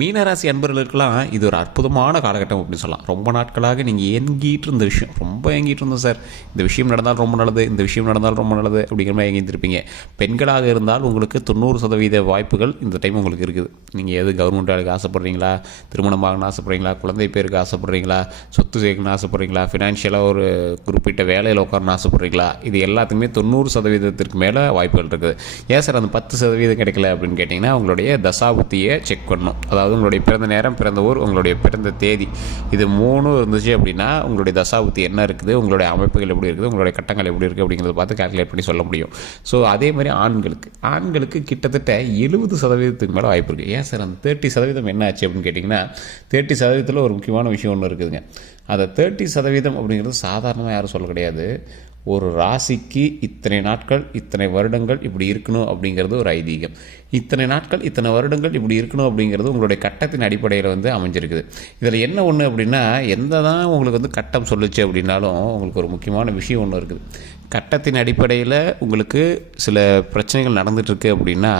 மீனராசி அன்பர்களுக்கெல்லாம் இது ஒரு அற்புதமான காலகட்டம் அப்படின்னு சொல்லலாம். ரொம்ப நாட்களாக நீங்கள் ஏங்கிட்டு இருந்த விஷயம், ரொம்ப ஏங்கிட்டு இருந்தோம் சார், இந்த விஷயம் நடந்தால் ரொம்ப நல்லது, இந்த விஷயம் நடந்தால் ரொம்ப நல்லது அப்படிங்கிற மாதிரி ஏங்கியிருப்பீங்க. பெண்களாக இருந்தால் உங்களுக்கு 90% வாய்ப்புகள் இந்த டைம் உங்களுக்கு இருக்குது. நீங்கள் எது கவர்மெண்ட் வேலைக்கு ஆசைப்பட்றீங்களா, திருமணம் ஆகணும்னு ஆசைப்பட்றீங்களா, குழந்தை பேருக்கு ஆசைப்பட்றீங்களா, சொத்து சேர்க்கணும்னு ஆசைப்பட்றீங்களா, ஃபினான்ஷியலாக ஒரு குறிப்பிட்ட வேலையில் உட்காரணும்னு ஆசைப்பட்றீங்களா, இது எல்லாத்துக்குமே 90% மேலே வாய்ப்புகள் இருக்குது. ஏன் சார் அந்த 10% கிடைக்கல அப்படின்னு கேட்டிங்கன்னா, உங்களுடைய தசாபுத்தியை செக் பண்ணணும். அதாவது உங்களுடைய பிறந்த நேரம், பிறந்த ஊர், உங்களுடைய பிறந்த தேதி, இது 3 இருந்துச்சு அப்படின்னா உங்களுடைய தசாபுத்தி என்ன இருக்குது, உங்களுடைய அமைப்புகள் எப்படி இருக்குது, உங்களுடைய கட்டங்கள் எப்படி இருக்குது அப்படிங்கிறத பார்த்து கால்குலேட் பண்ணி சொல்ல முடியும். ஸோ அதே மாதிரி ஆண்களுக்கு கிட்டத்தட்ட 70% மேலே வாய்ப்பு இருக்குது. ஏன் சார் அந்த 30% என்ன ஆச்சு அப்படின்னு கேட்டிங்கன்னா, 30% ஒரு முக்கியமான விஷயம் ஒன்று இருக்குதுங்க. அந்த 30% அப்படிங்கிறது சாதாரணமாக யாரும் சொல்ல கிடையாது. ஒரு ராசிக்கு இத்தனை நாட்கள், இத்தனை வருடங்கள் இப்படி இருக்கணும் அப்படிங்கிறது ஒரு ஐதீகம். இத்தனை நாட்கள், இத்தனை வருடங்கள் இப்படி இருக்கணும் அப்படிங்கிறது உங்களுடைய கட்டத்தின் அடிப்படையில் அமைஞ்சிருக்குது. இதில் என்ன ஒன்று அப்படின்னா, எந்த தான் உங்களுக்கு கட்டம் சொல்லுச்சு அப்படின்னாலும் உங்களுக்கு ஒரு முக்கியமான விஷயம் ஒன்று இருக்குது. கட்டத்தின் அடிப்படையில் உங்களுக்கு சில பிரச்சனைகள் நடந்துகிட்ருக்கு அப்படின்னா,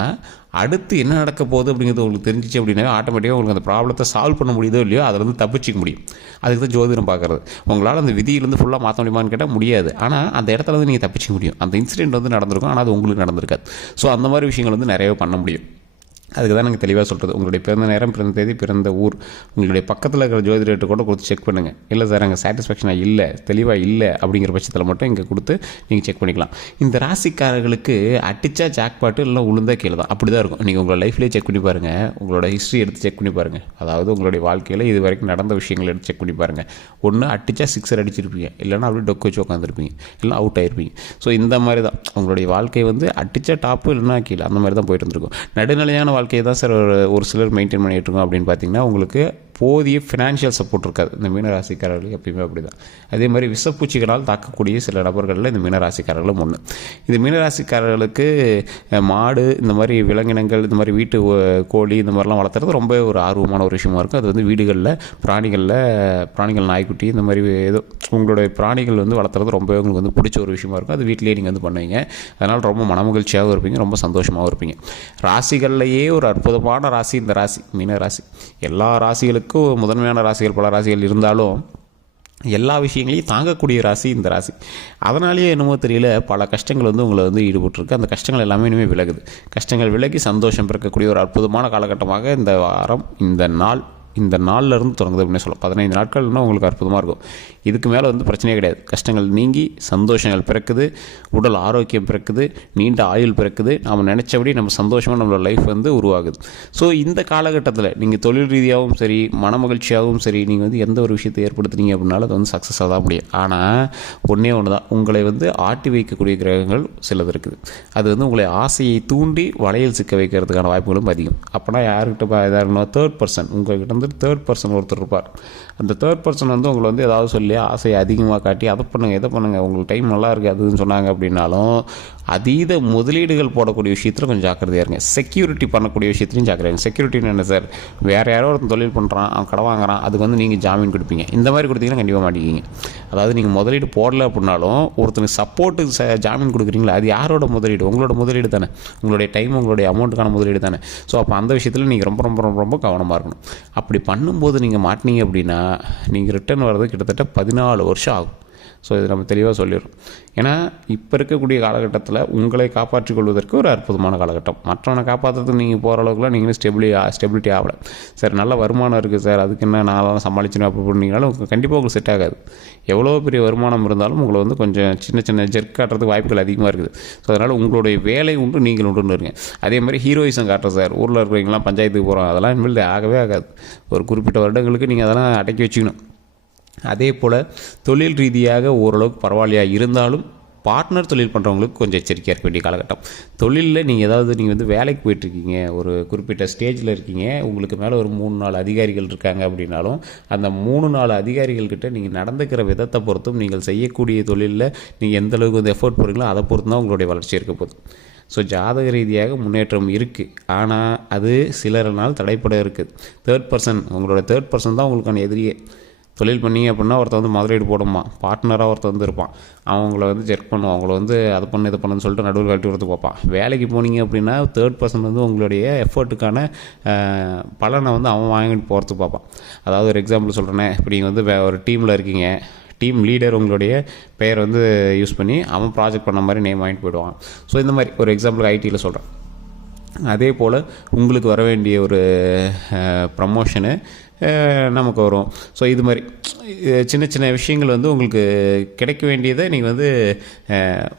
அடுத்து என்ன நடக்க போகுது அப்படிங்கிறது உங்களுக்கு தெரிஞ்சிச்சு அப்படின்னா ஆட்டோமேட்டிக்காக உங்களுக்கு அந்த ப்ராப்ளத்தை சால்வ் பண்ண முடியுதோ இல்லையோ அதில் தப்பிச்சிக்க முடியும். அதுக்கு தான் ஜோதிடம் பார்க்குறது. உங்களால் அந்த விதியிலேருந்து ஃபுல்லாக மாற்ற முடியுமான்னு கேட்டால் முடியாது. ஆனால் அந்த இடத்துல நீங்கள் தப்பிச்சிக்க முடியும். அந்த இன்சிடென்ட் நடந்திருக்கும், ஆனால் அது உங்களுக்கு நடந்திருக்காது. ஸோ அந்த மாதிரி விஷயங்கள் நிறையவே பண்ண முடியும். அதுக்கு தான் நாங்கள் தெளிவாக சொல்கிறது. உங்களுடைய பிறந்த நேரம், பிறந்த தேதி, பிறந்த ஊர், உங்களுடைய பக்கத்தில் இருக்கிற ஜோதிடர்கிட்ட கூட கொடுத்து செக் பண்ணுங்கள். இல்லை சார் அங்கே சாட்டிஸ்ஃபேக்ஷனாக இல்லை, தெளிவாக இல்லை அப்படிங்கிற பட்சத்தில் மட்டும் இங்கே கொடுத்து நீங்கள் செக் பண்ணிக்கலாம். இந்த ராசிக்காரர்களுக்கு அடித்தா ஜாக்பாட்டு இல்லை உளுந்தா கீழே தான், அப்படி தான் இருக்கும். நீங்கள் உங்களோட லைஃப்லேயே செக் பண்ணி பாருங்கள், உங்களோட ஹிஸ்ட்ரி எடுத்து செக் பண்ணி பாருங்கள். அதாவது உங்களுடைய வாழ்க்கையில் இது வரைக்கும் நடந்த விஷயங்கள் எடுத்து செக் பண்ணி பாருங்கள். ஒன்று அடித்தா 6 அடிச்சிருப்பீங்க, இல்லைனா அப்படியே டொக்கு வச்சு உட்காந்துருப்பீங்க, இல்லை அவுட் ஆகிருப்பீங்க. ஸோ இந்த மாதிரி தான் உங்களுடைய வாழ்க்கை அடித்தா டாப்பு இல்லைனா கீழே, அந்த மாதிரி தான் போயிட்டு இருந்திருக்கும். நடுநிலையான வாழ்க்கையை தான் சார் ஒரு சிலர் மெயின்டைன் பண்ணிகிட்டு இருக்கோம் அப்படின்னு பார்த்தீங்கன்னா, உங்களுக்கு போதிய ஃபினான்ஷியல் சப்போர்ட் இருக்காது. இந்த மீனராசிக்காரர்கள் எப்பயுமே அப்படி தான். அதே மாதிரி விஷப்பூச்சிகளால் தாக்கக்கூடிய சில நபர்களில் இந்த மீனராசிக்காரர்களும் ஒன்று. இந்த மீனராசிக்காரர்களுக்கு மாடு, இந்த மாதிரி விலங்கினங்கள், இந்த மாதிரி வீட்டு கோழி, இந்த மாதிரிலாம் வளர்த்துறது ரொம்ப ஒரு ஆர்வமான ஒரு விஷயமா இருக்கும். அது வீடுகளில் பிராணிகள் நாய்க்குட்டி, இந்த மாதிரி ஏதோ உங்களுடைய பிராணிகள் வளர்த்துறது ரொம்ப உங்களுக்கு பிடிச்ச ஒரு விஷயமா இருக்கும். அது வீட்டிலேயே நீங்கள் பண்ணுவீங்க. அதனால் ரொம்ப மனமகிழ்ச்சியாகவும் இருப்பீங்க, ரொம்ப சந்தோஷமாகவும் இருப்பீங்க. ராசிகள்லேயே ஒரு அற்புதமான ராசி இந்த ராசி, மீனராசி. எல்லா ராசிகளுக்கும் முதன்மையான ராசிகள் பல ராசிகள் இருந்தாலும் எல்லா விஷயங்களையும் தாங்கக்கூடிய ராசி இந்த ராசி. அதனாலேயே என்னமோ தெரியல, பல கஷ்டங்கள் உங்களை ஈடுபட்டிருக்கு. அந்த கஷ்டங்கள் எல்லாமே இனிமேல் விலகுது. கஷ்டங்கள் விலகி சந்தோஷம் பிறக்கக்கூடிய ஒரு அற்புதமான காலகட்டமாக இந்த வாரம், இந்த நாளில் இருந்து தொடங்குது அப்படின்னு சொல்லலாம். 15 நாட்கள்னா உங்களுக்கு அற்புதமாக இருக்கும். இதுக்கு மேலே பிரச்சனையே கிடையாது. கஷ்டங்கள் நீங்கி சந்தோஷங்கள் பிறக்குது, உடல் ஆரோக்கியம் பிறக்குது, நீண்ட ஆயுள் பிறக்குது, நாம் நினச்சபடி நம்ம சந்தோஷமாக நம்மளோட லைஃப் உருவாகுது. ஸோ இந்த காலகட்டத்தில் நீங்கள் தொழில் ரீதியாகவும் சரி, மன மகிழ்ச்சியாகவும் சரி, நீங்கள் எந்த ஒரு விஷயத்தை ஏற்படுத்துனீங்க அப்படின்னாலும் அது சக்ஸஸாக தான் முடியும். ஆனால் ஒன்றே ஒன்று தான், உங்களை ஆட்டி வைக்கக்கூடிய கிரகங்கள் சிலது இருக்குது. அது உங்களை ஆசையை தூண்டி வலையில் சிக்க வைக்கிறதுக்கான வாய்ப்புகளும் அதிகம். அப்போனா யாருக்கிட்ட இதாக இருக்கணும், தேர்ட் பர்சன், உங்கள்கிட்ட தேர்ட் பர்சன் ஒருத்தர் இருப்பார். அந்த தேர்ட் பர்சன் உங்களை ஏதாவது சொல்லி ஆசையை அதிகமாக காட்டி அதை பண்ணுங்கள் இதை பண்ணுங்கள், உங்களுக்கு டைம் நல்லா இருக்குது அதுன்னு சொன்னாங்க அப்படின்னாலும் அதீத முதலீடுகள் போடக்கூடிய விஷயத்தில் கொஞ்சம் ஜாக்கிரதையாக இருங்க. செக்யூரிட்டி பண்ணக்கூடிய விஷயத்துலையும் ஜாக்கிரதையாக இருங்க. செக்யூரிட்டின்னு என்ன சார், வேறு யாரோ ஒருத்தன் தொழில் பண்ணுறான், அவன் கடை வாங்குறான், அதுக்கு நீங்கள் ஜாமீன் கொடுப்பீங்க. இந்த மாதிரி கொடுத்தீங்கன்னா கண்டிப்பாக மாட்டிக்கிங்க. அதாவது நீங்கள் முதலீடு போடலை அப்படின்னாலும் ஒருத்தனுக்கு சப்போர்ட்டுக்கு ஜாமீன் கொடுக்குறீங்களா, அது யாரோட முதலீடு, உங்களோட முதலீடு தானே, உங்களுடைய டைம், உங்களுடைய அமௌண்ட்டுக்கான முதலீடு தானே. ஸோ அப்போ அந்த விஷயத்தில் நீங்கள் ரொம்ப ரொம்ப ரொம்ப ரொம்ப கவனமாக இருக்கணும். அப்படி பண்ணும்போது நீங்கள் மாட்டினீங்க அப்படின்னா நீங்கள் ரிட்டர்ன் வர்றது கிட்டத்தட்ட 14 வருஷம் ஆகும். ஸோ இது நம்ம தெளிவாக சொல்லிடுறோம். ஏன்னா இப்போ இருக்கக்கூடிய காலகட்டத்தில் உங்களை காப்பாற்றிக் கொள்வதற்கு ஒரு அற்புதமான காலகட்டம். மற்றவனை காப்பாற்றுறதுக்கு நீங்கள் போகிற அளவுக்குலாம் நீங்களும் ஸ்டெபிலிட்டி ஆகலை. சார் நல்ல வருமானம் இருக்குது சார், அதுக்கு என்ன நான் சமாளிச்சிடும் அப்படி பண்ணிங்கனாலும் கண்டிப்பாக உங்களுக்கு செட் ஆகாது. எவ்வளோ பெரிய வருமானம் இருந்தாலும் உங்களை கொஞ்சம் சின்ன சின்ன ஜெர்க் காட்டுறதுக்கு வாய்ப்புகள் அதிகமாக இருக்குது. ஸோ அதனால் உங்களுடைய வேலை உண்டு, நீங்கள் உண்டுன்னு இருங்க. அதே மாதிரி ஹீரோயிசம் காட்டுற சார், ஊரில் இருக்கிறவங்களாம் பஞ்சாயத்துக்கு போகிறோம், அதெல்லாம் இனிமேல் ஆகவே ஆகாது. ஒரு குறிப்பிட்ட வருடங்களுக்கு நீங்கள் அதெல்லாம் அடக்கி வச்சுக்கணும். அதே போல் தொழில் ரீதியாக ஓரளவுக்கு பரவாயில்லையாக இருந்தாலும் பார்ட்னர் தொழில் பண்ணுறவங்களுக்கு கொஞ்சம் எச்சரிக்கையாக இருக்க வேண்டிய காலகட்டம். தொழிலில் நீங்கள் வேலைக்கு போயிட்டுருக்கீங்க, ஒரு குறிப்பிட்ட ஸ்டேஜில் இருக்கீங்க, உங்களுக்கு மேலே ஒரு 3-4 அதிகாரிகள் இருக்காங்க அப்படின்னாலும் அந்த 3-4 அதிகாரிகள்கிட்ட நீங்கள் நடந்துக்கிற விதத்தை பொறுத்தும், நீங்கள் செய்யக்கூடிய தொழிலில் நீங்கள் எந்த அளவுக்கு எஃபோர்ட் போடுறீங்களோ அதை பொறுத்து தான் உங்களுடைய வளர்ச்சி இருக்க போகுது. ஸோ ஜாதக ரீதியாக முன்னேற்றம் இருக்குது, ஆனால் அது சிலர்னால் தடைப்பட இருக்குது. உங்களோட தேர்ட் பர்சன் தான் உங்களுக்கான எதிரியே. தொழில் பண்ணீங்க அப்படின்னா ஒருத்தர் வந்து முதலீடு போடுமா, பார்ட்னராக ஒருத்தர் வந்து இருப்பான், அவங்கள வந்து செக் பண்ணுவோம், அவங்கள வந்து அது பண்ணு இது பண்ணுன்னு சொல்லிட்டு நடுவில் கழட்டி விடுறது பார்ப்பான். வேலைக்கு போனீங்க அப்படின்னா தேர்ட் பர்சன் வந்து உங்களுடைய எஃபர்ட்டுக்கான பலனை வந்து அவன் வாங்கிட்டு போகிறதுக்கு பார்ப்பான். அதாவது ஒரு எக்ஸாம்பிள் சொல்கிறேன்னே, இப்போ நீங்கள் வந்து ஒரு டீமில் இருக்கீங்க, டீம் லீடர் உங்களுடைய பெயர் வந்து யூஸ் பண்ணி அவன் ப்ராஜெக்ட் பண்ண மாதிரி நேம் வாங்கிட்டு போயிடுவான். ஸோ இந்த மாதிரி ஒரு எக்ஸாம்பிளுக்கு ஐடியில் சொல்கிறேன். அதே போல் உங்களுக்கு வர வேண்டிய ஒரு ப்ரமோஷனு நமக்கு வரும். ஸோ இது மாதிரி சின்ன சின்ன விஷயங்கள் வந்து உங்களுக்கு கிடைக்க வேண்டியதை நீங்கள் வந்து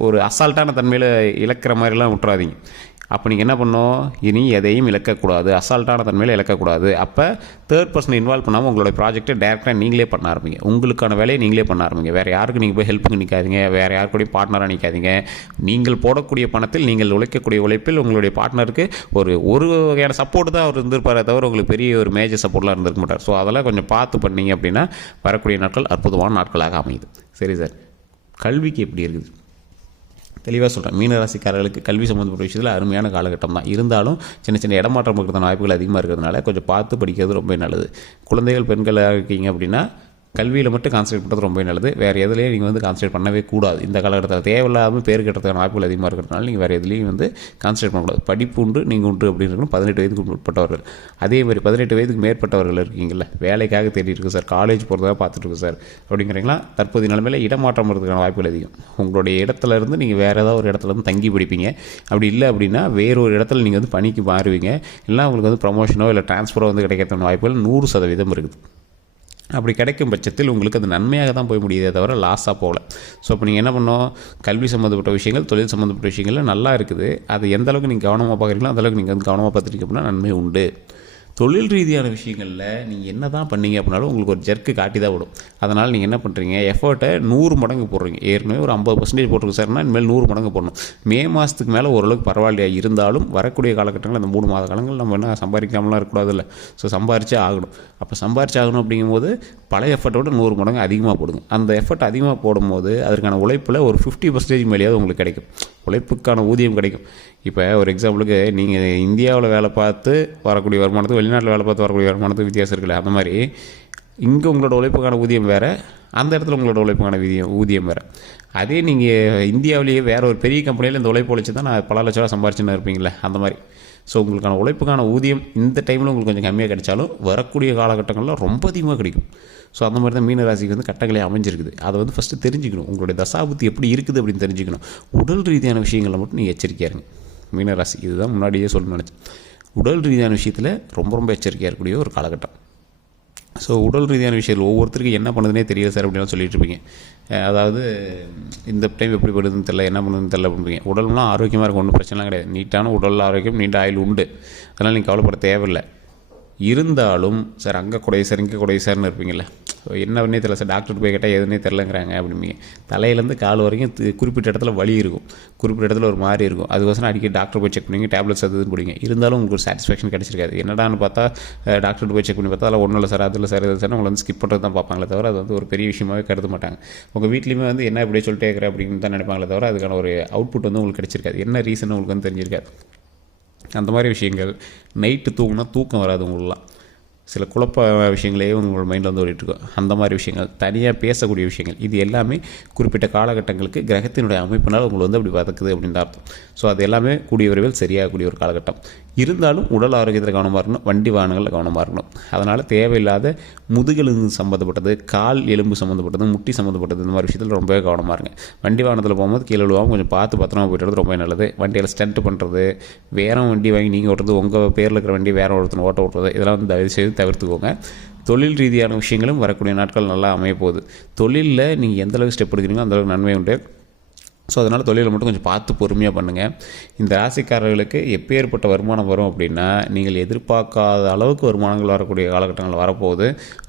ஒரு அசால்ட்டான தன்மையில் இழக்கிற மாதிரிலாம் விட்டுறாதீங்க. அப்போ நீங்கள் என்ன பண்ணணும், இனி எதையும் இழக்கக்கூடாது, அசால்ட்டான தன்மையில் இழக்கக்கூடாது. அப்போ தேர்ட் பர்சன் இன்வால்வ் பண்ணாமல் உங்களோட ப்ராஜெக்ட்டை டேரெக்டாக நீங்களே பண்ண ஆரம்பிங்க. உங்களுக்கான வேலையை நீங்களே பண்ண ஆரம்பிங்க. வேறு யாருக்கு நீங்கள் போய் ஹெல்ப்புக்கு நிற்காதீங்க, வேறு யாருக்கூடையும் பார்ட்னராக நிற்காதீங்க. நீங்கள் போடக்கூடிய பணத்தில், நீங்கள் உழைக்கக்கூடிய உழைப்பில் உங்களுடைய பார்ட்னருக்கு ஒரு வகையான சப்போர்ட் தான் அவர் இருந்திருப்பாரே தவிர உங்களுக்கு பெரிய ஒரு மேஜர் சப்போர்ட்லாம் இருந்திருக்க மாட்டார். ஸோ அதெல்லாம் கொஞ்சம் பார்த்து பண்ணீங்க அப்படின்னா வரக்கூடிய நாட்கள் அற்புதமான நாட்களாக அமையுது. சரி சார், கல்விக்கு எப்படி இருக்குது? தெளிவாக சொல்கிறேன். மீனராசிக்காரர்களுக்கு கல்வி சம்மந்தப்பட்ட விஷயத்தில் அருமையான காலகட்டம் தான். இருந்தாலும் சின்ன சின்ன இடமாற்றம் இருக்கிற வாய்ப்புகள் அதிகமாக இருக்கிறதுனால கொஞ்சம் பார்த்து படிக்கிறது ரொம்ப நல்லது. குழந்தைகள் பெண்களாக இருக்கீங்க அப்படின்னா கல்வியில் மட்டும் கான்சன்ட்ரேட் பண்ணுறது ரொம்ப நல்லது. வேறு எதுலேயும் நீங்கள் வந்து கான்சன்ட்ரேட் பண்ணவே கூடாது. இந்த காலகட்டத்தில் தேவையில்லாமல் பேர் கட்டுறதுக்கான வாய்ப்புகள் அதிகமாக இருக்கிறதுனால நீங்கள் வேறு எதுலேயும் வந்து கான்சன்ட்ரேட் பண்ணக்கூடாது. படிப்பு உண்டு, நீங்கள் உண்டு அப்படின்னு இருக்கணும். 18 வயதுக்கு உட்பட்டவர்கள், அதே மாதிரி 18 வயதுக்கு மேற்பட்டவர்கள் இருக்கீங்களா, வேலைக்காக தேடி இருக்குது சார், காலேஜ் போகிறதாக பார்த்துட்டு சார் அப்படிங்கிறீங்களா, தற்போதைய நிலைமையில் இடமாற்றம் இருக்கிறதுக்கான வாய்ப்புகள் அதிகம். உங்களுடைய இடத்துல இருந்து நீங்கள் வேறு ஏதாவது ஒரு இடத்துல இருந்து தங்கி படிப்பீங்க. அப்படி இல்லை அப்படின்னா வேறொரு இடத்துல நீங்கள் வந்து பணிக்கு மாறுவீங்க. இல்லை உங்களுக்கு வந்து ப்ரமோஷனோ இல்லை ட்ரான்ஸ்ஃபரோ வந்து கிடைக்கிறதுக்கான வாய்ப்புகள் 100% இருக்குது. அப்படி கிடைக்கும் பட்சத்தில் உங்களுக்கு அது நன்மையாக தான் போய் முடியுதே தவிர லாஸாக போகல. ஸோ இப்போ நீங்கள் என்ன பண்ணோம், கல்வி சம்மந்தப்பட்ட விஷயங்கள், தொழில் சம்மந்தப்பட்ட விஷயங்கள் நல்லா இருக்குது. அது எந்த அளவுக்கு நீங்கள் கவனமாக பார்க்குறீங்களோ அந்தளவுக்கு நீங்கள் வந்து கவனமாக பார்த்துட்டீங்க அப்படின்னா நன்மை உண்டு. தொழில் ரீதியான விஷயங்களில் நீங்கள் என்ன தான் பண்ணீங்க அப்படின்னாலும் உங்களுக்கு ஒரு ஜர்க்கு காட்டி தான் விடும். அதனால் நீங்கள் என்ன பண்ணுறீங்க, எஃபர்ட்டை 100 மடங்கு போடுறீங்க. ஏற்கனவே ஒரு 50% போட்டிருக்கு சார்னா இனிமேல் 100 மடங்கு போடணும். மே மாதத்துக்கு மேலே ஓரளவுக்கு பரவாயில்லையா இருந்தாலும் வரக்கூடிய காலகட்டங்கள் அந்த 3 மாத காலங்கள் நம்ம என்ன சம்பாதிக்காமலாம் இருக்கக்கூடாதுல்ல. ஸோ சம்பாரிச்சே ஆகணும். அப்போ சம்பாரிச்சு ஆகணும் அப்படிங்கும்போது பழைய எஃபர்ட்டோட 100 மடங்கு அதிகமாக போடுங்க. அந்த எஃபர்ட் அதிகமாக போடும்போது அதற்கான உழைப்பில் ஒரு 50% மேலேயாவது உங்களுக்கு கிடைக்கும், உழைப்புக்கான ஊதியம் கிடைக்கும். இப்போ ஒரு எக்ஸாம்பிளுக்கு நீங்கள் இந்தியாவில் வேலை பார்த்து வரக்கூடிய வருமானத்துக்கு வெளிநாட்டில் வேலை பார்த்து வரக்கூடிய வருமானத்துக்கு வித்தியாசம் இருக்குல்ல. அந்த மாதிரி இங்கே உங்களோட உழைப்புக்கான ஊதியம் வேறு, அந்த இடத்துல உங்களோட உழைப்புக்கான ஊதியம் வேறு. அதே நீங்கள் இந்தியாவிலேயே வேறு ஒரு பெரிய கம்பெனியில் இந்த உழைப்பு உழைச்சி தான் நான் பல லட்ச ரூபா சம்பாரிச்சுன்னு இருப்பீங்களே, அந்த மாதிரி. ஸோ உங்களுக்கான உழைப்புக்கான ஊதியம் இந்த டைமில் உங்களுக்கு கொஞ்சம் கம்மியாக கிடைச்சாலும் வரக்கூடிய காலகட்டங்களில் ரொம்ப அதிகமாக கிடைக்கும். ஸோ அந்த மாதிரி தான் மீனராசிக்கு வந்து கட்டங்களே அமைஞ்சிருக்குது. அதை வந்து ஃபஸ்ட்டு தெரிஞ்சுக்கணும். உங்களுடைய தசாபுத்தி எப்படி இருக்குது அப்படின்னு தெரிஞ்சுக்கணும். உடல் ரீதியான விஷயங்களில் மட்டும் நீங்கள் எச்சரிக்கையாக இருங்க மீனராசி. இதுதான் முன்னாடியே சொல்லணும்னு நினச்சேன். உடல் ரீதியான விஷயத்தில் ரொம்ப ரொம்ப எச்சரிக்கையாக இருக்கக்கூடிய ஒரு காலகட்டம். ஸோ உடல் ரீதியான விஷயத்தில் ஒவ்வொருத்தருக்கும் என்ன பண்ணுதுனே தெரியல சார் அப்படின்னு சொல்லிட்டு இருப்பீங்க. அதாவது இந்த டைம் எப்படி பண்ணுதுன்னு தெரியல, என்ன பண்ணுதுன்னு தெரியல அப்படிங்க. உடல்லாம் ஆரோக்கியமாக இருக்கும், ஒன்றும் பிரச்சனைலாம் கிடையாது. நீட்டான உடல் ஆரோக்கியம், நீண்ட ஆயுள் உண்டு. அதனால் நீங்கள் கவலைப்பட தேவையில்லை. இருந்தாலும் சார் அங்கே குறைய சார் இங்கே குறைய சார்னு இருப்பீங்களே, என்ன பண்ணே தெரியல சார், டாக்டர் போய் கேட்டால் எதுனே தெரிலங்கிறாங்க அப்படிம்பீங்க. தலையிலேருந்து கால் வரைக்கும் குறிப்பிட்ட இடத்துல வலி இருக்கும், குறிப்பிட்ட இடத்துல ஒரு மாதிரி இருக்கும். அதுக்கோசரம் அடிக்கடி டாக்டர் போய் செக் பண்ணுவீங்க, டேப்லெட்ஸ் அதுன்னு குடிங்க. இருந்தாலும் உங்களுக்கு ஒரு சாட்டிஸ்ஃபேக்ஷன் கிடச்சிருக்காது. என்னடான்னு பார்த்தா டாக்டர் போய் செக் பண்ணி பார்த்தா அதில் ஒன்றும் இல்லை சார், அதில் சார் இது சார் உங்களை வந்து ஸ்கிப் பண்ணுறது தான் பார்ப்பாங்களே தவிர அது வந்து ஒரு பெரிய விஷயமாகவே கருத மாட்டாங்க. உங்கள் வீட்லேயுமே வந்து என்ன இப்படியே சொல்லிட்டே இருக்கிற அப்படின்னு தான் நினைப்பாங்களே தவிர அதுக்கான ஒரு அவுட்புட் வந்து உங்களுக்கு கிடச்சிருக்காது. என்ன ரீசன் உங்களுக்கு வந்து தெரிஞ்சிருக்காது. அந்த மாதிரி விஷயங்கள். நைட்டு தூங்கினா தூக்கம் வராது உங்களெலாம். சில குழப்ப விஷயங்களே உங்கள் மைண்டில் வந்து ஓடிட்டுருக்கும். அந்த மாதிரி விஷயங்கள், தனியாக பேசக்கூடிய விஷயங்கள், இது எல்லாமே குறிப்பிட்ட காலகட்டங்களுக்கு கிரகத்தினுடைய அமைப்பினால் உங்களை வந்து அப்படி வதக்குது அப்படின்னு அர்த்தம். ஸோ அது எல்லாமே கூடிய விரைவில் சரியாகக்கூடிய ஒரு காலகட்டம். இருந்தாலும் உடல் ஆரோக்கியத்தில் கவனமாக இருக்கணும், வண்டி வாகனங்களில் கவனமாக இருக்கணும். அதனால் தேவையில்லாத முதுகெலும்பு சம்மந்தப்பட்டது, கால் எலும்பு சம்மந்தப்பட்டது, முட்டி சம்மந்தப்பட்டது, இந்த மாதிரி விஷயத்தில் ரொம்பவே கவனமாக இருங்க. வண்டி வாகனத்தில் போகும்போது கீழே விழுவாமல் கொஞ்சம் பார்த்து பத்திரமா போய்ட்டு ரொம்ப நல்லது. வண்டியில் ஸ்டண்ட் பண்ணுறது, வேற வண்டி வாங்கி நீங்கள் ஓட்டுறது, உங்கள் பேரில் இருக்கிற வண்டி வேற ஒருத்தனை ஓட்டுறது, இதெல்லாம் வந்து தயவு செய்து தவிர்த்துக்கோங்க. தொழில் ரீதியான விஷயங்களும் வரக்கூடிய நாட்கள் நல்லா அமைய போகுது. தொழிலில் நீங்கள் எந்தளவுக்கு ஸ்டெப் எடுக்கிறீங்களோ அந்தளவுக்கு நன்மை உண்டு. ஸோ அதனால் தொழிலை மட்டும் கொஞ்சம் பார்த்து பொறுமையாக பண்ணுங்கள். இந்த ராசிக்காரர்களுக்கு எப்பேற்பட்ட வருமானம் வரும் அப்படின்னா, நீங்கள் எதிர்பார்க்காத அளவுக்கு வருமானங்கள் வரக்கூடிய காலகட்டங்கள் வரப்போகுது.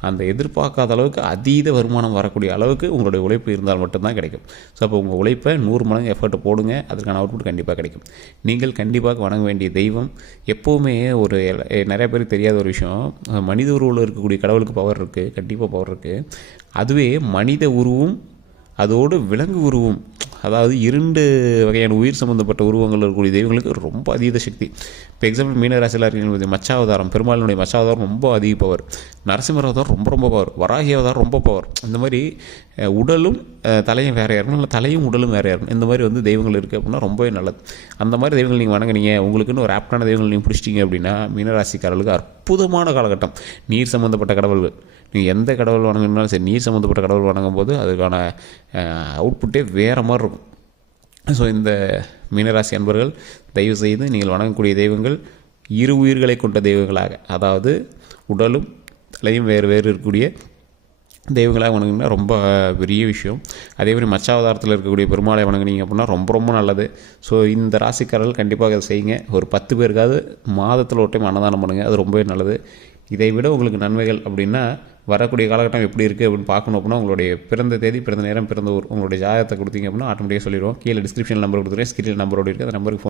அந்த எதிர்பார்க்காத அளவுக்கு அதீத வருமானம் வரக்கூடிய அளவுக்கு உங்களுடைய உழைப்பு இருந்தால் மட்டும்தான் கிடைக்கும். ஸோ அப்போ உங்கள் உழைப்பை 100 மடங்கு எஃபர்ட்டை போடுங்க, அதற்கான அவுட்புட் கண்டிப்பாக கிடைக்கும். நீங்கள் கண்டிப்பாக வணங்க வேண்டிய தெய்வம் எப்போவுமே ஒரு நிறைய பேருக்கு தெரியாத ஒரு விஷயம், மனித உருவில் இருக்கக்கூடிய கடவுளுக்கு பவர் இருக்குது, கண்டிப்பாக பவர் இருக்குது. அதுவே மனித உருவும் அதோடு விலங்கு உருவும் அதாவது 2 வகையான உயிர் சம்மந்தப்பட்ட உருவங்கள் இருக்கக்கூடிய தெய்வங்களுக்கு ரொம்ப அதீத சக்தி. இப்போ எக்ஸாம்பிள் மீனராசியில் இருக்கீங்க, மச்சாவதாரம், பெருமாளுடைய மச்சாவதாரம் ரொம்ப அதிக பவர், நரசிம்மர் அவதாரம் ரொம்ப ரொம்ப பவர், வராகி அவதாரம் ரொம்ப பவர். இந்த மாதிரி உடலும் தலையும் வேறையாக இருக்கணும், இல்லை தலையும் உடலும் வேறையாக இருக்கணும். இந்த மாதிரி வந்து தெய்வங்கள் இருக்குது அப்படின்னா ரொம்பவே நல்லது. அந்த மாதிரி தெய்வங்கள் நீங்கள் வணங்குனீங்க, உங்களுக்குன்னு ஒரு ஆப்டான தெய்வங்கள் நீங்கள் பிடிச்சிட்டிங்க அப்படின்னா மீனராசிக்காரர்களுக்கு அற்புதமான காலகட்டம். நீர் சம்மந்தப்பட்ட கடவுள்கள் நீங்கள் எந்த கடவுள் வணங்கினாலும் சரி, நீர் சம்மந்தப்பட்ட கடவுள் வணங்கும் போது அதுக்கான அவுட்புட்டே வேறு மாதிரி இருக்கும். ஸோ இந்த மீனராசி அன்பர்கள் தயவு செய்து நீங்கள் வணங்கக்கூடிய தெய்வங்கள் 2 உயிர்களை கொண்ட தெய்வங்களாக, அதாவது உடலும் தலையும் வேறு வேறு இருக்கக்கூடிய தெய்வங்களாக வணங்கினா ரொம்ப பெரிய விஷயம். அதே மாதிரி மச்சாவதாரத்தில் இருக்கக்கூடிய பெருமாளை வணங்குனீங்க அப்படின்னா ரொம்ப ரொம்ப நல்லது. ஸோ இந்த ராசிக்காரர்கள் கண்டிப்பாக அதை செய்யுங்க. ஒரு 10 பேருக்காவது மாதத்தில் ஒரு டைம் அன்னதானம் பண்ணுங்கள், அது ரொம்பவே நல்லது. இதை விட உங்களுக்கு நன்மைகள் அப்படின்னா வரக்கூடிய காலகட்டம் எப்படி இருக்குது அப்படின்னு பார்க்கணும் அப்படின்னா உங்களுடைய பிறந்த தேதி, பிறந்த நேரம், பிறந்த ஊர், உங்களுடைய ஜாதகத்தை கொடுத்தீங்க அப்படின்னா ஆட்டோமேட்டிக்காக சொல்லிடுவோம். கீழே டிஸ்கிரிப்ஷன் நம்பர் கொடுத்துருக்கேன், ஸ்கிரீன் நம்பரோடு இருக்குது, அந்த நம்பருக்கு